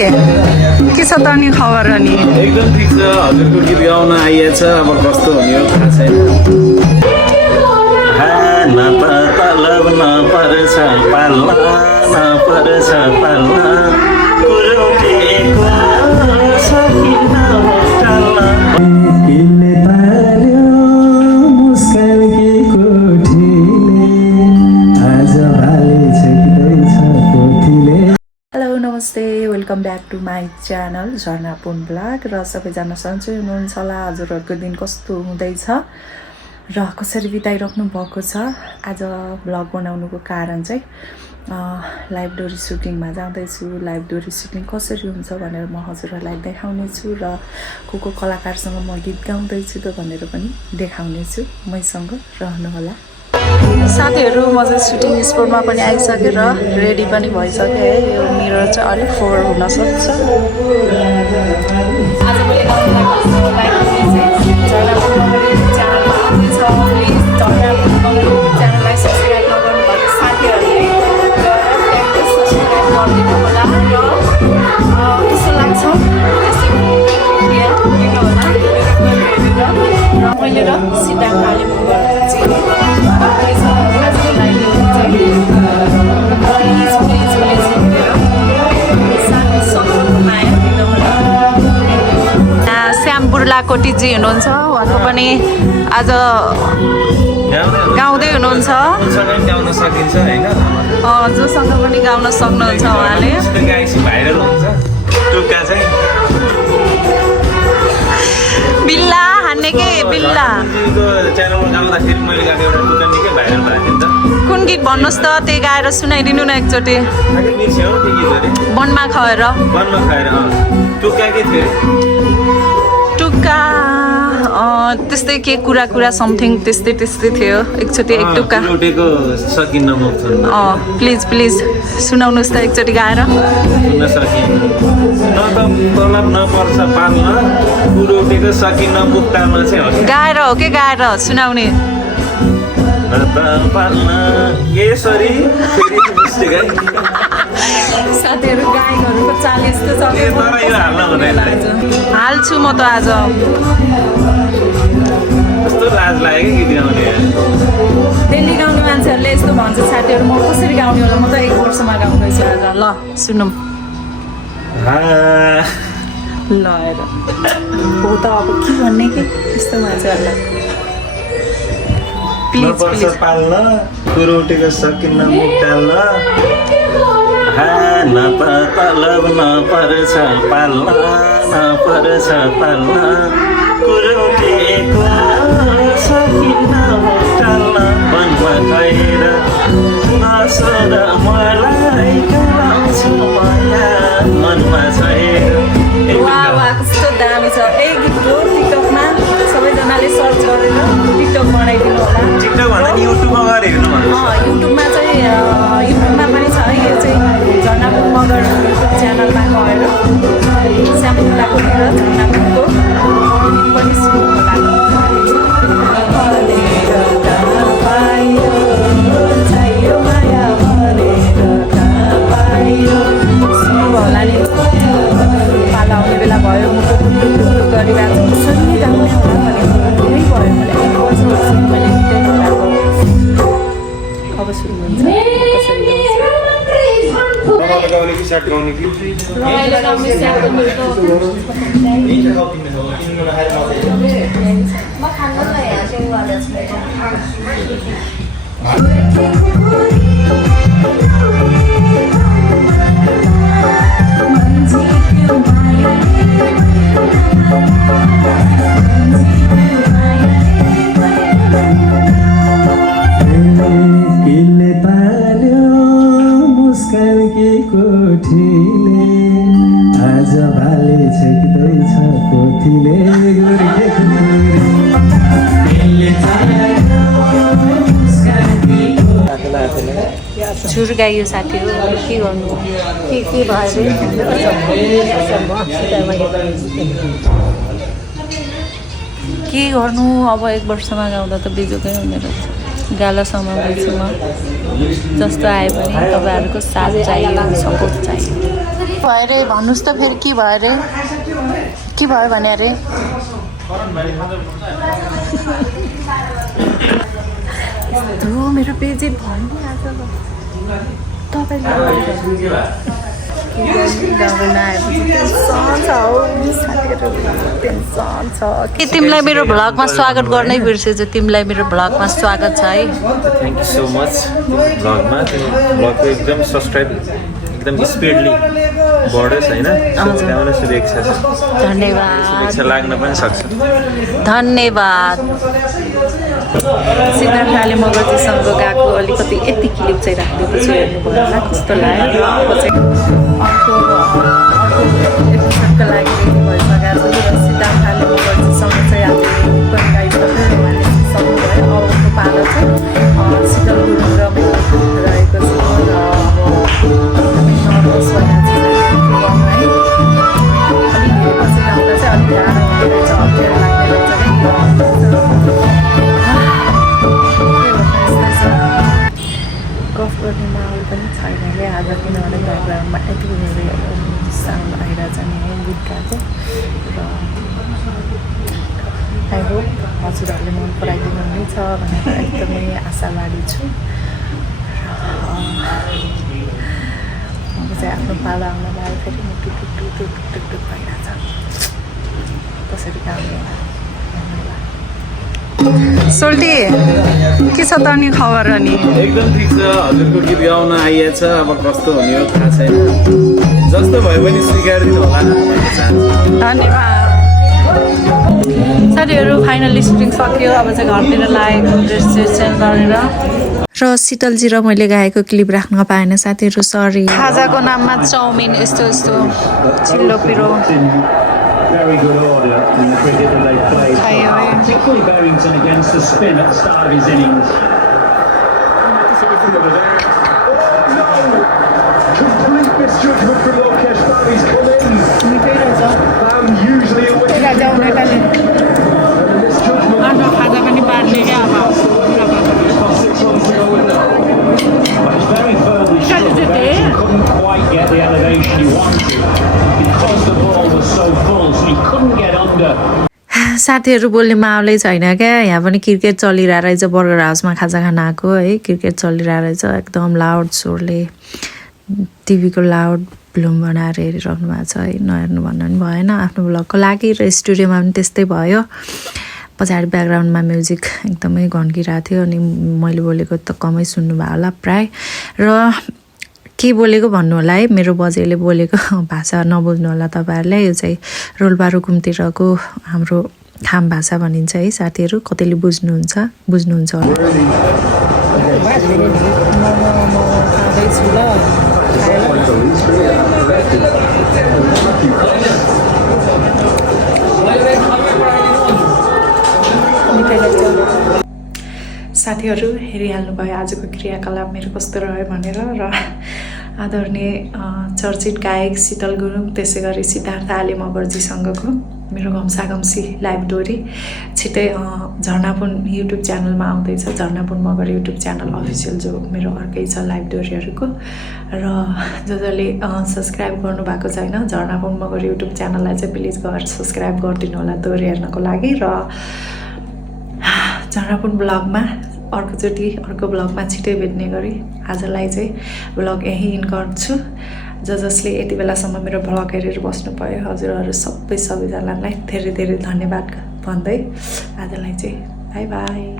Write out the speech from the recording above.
के छ त अनि खबर अनि एकदम ठिक छ हजुरको गीत गाउन आइएछ अब कस्तो हुने हो थाहा छैन न त तलब न पर्छ पाल्न न पर्छ पाल्न कुरो केको सकिन टाल्न किन्ने पाल्यो मुस्कान के कोठीले आज भाले छेक्दैछ पोथीले। हेलो नमस्ते welcome back to my channel Jharna Pun blog र सबैजना सन्चै हुनुहुन्छ होला हजुरहरूको दिन कस्तो हुँदैछ र कसरी बिताइराख्नु भएको छ। आज ब्लग बनाउनुको कारण चाहिँ लाइभ डोरी सुटिङमा जाँदैछु। लाइभ डोरी सुटिङ कसरी हुन्छ भनेर म हजुरहरूलाई देखाउने छु र को कलाकारसँग म गीत गाउँदैछु त भनेर पनि देखाउने छु। मैसँग रहनुहोला साथीहरू। म चाहिँ सुटिङ स्पोटमा पनि आइसकेँ र रेडी पनि भइसकेँ है। यो मिरर चाहिँ अलिक फोहोर हुनसक्छ। च्यानललाई सब्सक्राइब नगर्नु भएको साथीहरूले प्र्याक्टिस सब्सक्राइब गरिदिनु होला र कस्तो लाग्छ मैले र सिधा खाली श्याम बुर्लाकोटीजी हुनुहुन्छ उहाँको पनि आज गाउँदै हुनुहुन्छ। जोसँग पनि गाउन सक्नुहुन्छ उहाँले। बिल्ला हान्ने के बिल्ला कुन गीत भन्नुहोस् त त्यही गाएर सुनाइदिनु न एकचोटि। वनमा खएर टुक्का त्यस्तै के कुरा समथिङ त्यस्तै थियो। एकचोटि एक टुक्का प्लिज प्लिज सुनाउनुहोस् त एकचोटि गाएर। गाएर हो कि गाएर सुनाउने साथीहरू गायकहरूको चाल यस्तो छ। हाल्छु म त आज डेली गाउने मान्छेहरूले यस्तो भन्छ साथीहरू म कसरी गाउने होला। म त 1 वर्षमा गाउँदैछु आज। ल सुनौँ ल हेर हो त अब के भन्ने कि यस्तो मान्छेहरूलाई प्लिज प्लिज पाल्न कुरोटेको सकिन्न मुक्टाल्न न त तलब न पर्छ पाल्न न पर्छ पाल्न कुरोटेको सकिन्न मुक्टाल्न वनमा गएर नसोध मलाई कराउँछु माया मनमा छैन। कस्तो दामी छ यही गीतको टिकटकमा सबैजनाले सर्च गरेर टिकटक बनाइदिनु होला। टिकटक भन्दा नि युट्युबमा गएर हेर्नु युट्युबमा चाहिँ युट्युबमा पनि छ है। यो चाहिँ झर्नापुर मगर युट्युब च्यानलमा गएर श्यामपुरको र झर्नापुरको पनि सुन्नु होला। होला नि पाला आउने बेला भयो मुटु गरिरहेको छ कसरी गाउने होला भनेको धेरै भयो। मैले गीतै लगाएको अब सुरु हुन्छ कसरी किन्ने पाल्यो मुस्कान के कोठीले आज भाले छेक्दैछ पोथीले झुर गाइयो साथीहरू के गर्नु के भयो के गर्नु अब 1 वर्षमा गाउँदा त बिजोकै हुने रहेछ। गाला समाउँदैछु म जस्तो आए पनि तपाईँहरूको साथ चाहियो सपोर्ट चाहियो। भयो रे भन्नुहोस् त फेरि के भयो रे के भयो भने अरे मेरो पेज भनिहाल्छ तिमीलाई मेरो भ्लगमा स्वागत गर्नै बिर्सेछु तिमीलाई मेरो भ्लगमा स्वागत छ है थ्याङ्क यू सो मच भ्लगमा भ्लगको एकदम सब्सक्राइब एकदम स्पिडली बढोस् होइन शुभकामना शुभेच्छा धन्यवाद शुभेच्छा लाग्न पनि सक्छ धन्यवाद सिद्धार्थले मगरजीसँग गएको अलिकति यति क्लिप चाहिँ राखिदिएको छु हेर्नुभयो होला कस्तो लाग्यो अर्को एपिसोडको लागि रेडी भइसकेको छु र सिद्धार्थले मगरजीसँग चाहिँ आज पनि गाइसक्यो उहाँले सक्नुभयो अरूको पालो चाहिँ शीतल गुरुङ र रहेको छ र अब नर्भस भइरहेको छ है अलिक हेरेपछि आउँदा चाहिँ अलिक गाह्रो हुँदो रहेछ अप्ठ्यारो लाग्ने रहेछ गफ गर्ने माहौल पनि छैन क्या आज किनभने ब्याकग्राउन्डमा यति मेरो साउन्ड आइरहेछ नि है गीतका चाहिँ र आई होप हजुरहरूले मन पराइदिनु हुनेछ भनेर एकदमै आशावादी छु अब चाहिँ आफ्नो पालो आउन लाग्यो फेरि म टुक भइरहेछ कसरी काम सोल्टी के छ त अनि खबर अनि एकदम ठिक छ हजुरको गीत गाउन आइएछ अब कस्तो हुने हो थाहा छैन जस्तो भए पनि स्वीकारिदिनु होला भन्न चाहन्छु धन्यवाद साथीहरू फाइनली सुटिङ सक्यो अब चाहिँ घरतिर लागेको ड्रेस चेन्ज गरेर र शीतलजी र मैले गाएको क्लिप राख्न पाएन साथीहरू सरी खाजाको नाममा चाउमिन यस्तो यस्तो चिल्लो पिरो Very good order in the cricket that they played. Particularly Barrington against the spin at the start of his innings. Complete misjudgment from Lokesh Barry's come in. Usually always very firmly shot. Couldn't quite get the elevation he wanted because the ball was so full, so he couldn't get under. साथीहरू बोल्ने माहौलै छैन क्या यहाँ पनि cricket चलिरहेको रहेछ burger हाउसमा खाजा खान आएको है क्रिकेट चलिरहेको रहेछ एकदम लाउड स्वरले टिभीको लाउड भ्लुम बनाएर हेरिराख्नु भएको छ है नहेर्नु भन्नु पनि भएन आफ्नो भ्लगको लागि र स्टुडियोमा पनि त्यस्तै भयो पछाडि ब्याकग्राउन्डमा म्युजिक एकदमै घन्किरहेको थियो अनि मैले बोलेको त कमै सुन्नुभयो होला प्राय र के बोलेको भन्नु होला है मेरो बजेले बोलेको भाषा नबुझ्नु होला तपाईँहरूले यो चाहिँ रोल्पा रुकुमतिरको हाम्रो खाम भाषा भनिन्छ है साथीहरू कतिले बुझ्नुहुन्छ होला साथीहरू हेरिहाल्नुभयो आजको क्रियाकलाप मेरो कस्तो रह्यो भनेर र आदरणीय चर्चित गायक शीतल गुरुङ त्यसै गरी सिद्धार्थ आले मगरजीसँगको मेरो गम्सागम्सी लाइभ डोरी छिट्टै झर्नापुन युट्युब च्यानलमा आउँदैछ झर्नापुन मगर युट्युब च्यानल अफिसियल जो मेरो अर्कै छ लाइभ डोरीहरूको र जसले सब्सक्राइब गर्नुभएको छैन झर्नापुन मगर युट्युब च्यानललाई चाहिँ प्लिज गएर सब्सक्राइब गरिदिनु होला डोरी हेर्नको लागि र झर्नापुन ब्लगमा अर्कोचोटि अर्को ब्लगमा छिटै भेट्ने गरी आजलाई चाहिँ ब्लग यहीँ इन गर्छु जसले यति बेलासम्म मेरो ब्लग हेरेर बस्नुभयो हजुरहरू सबैजनालाई धेरै धेरै धन्यवाद भन्दै आजलाई चाहिँ बाई बाई।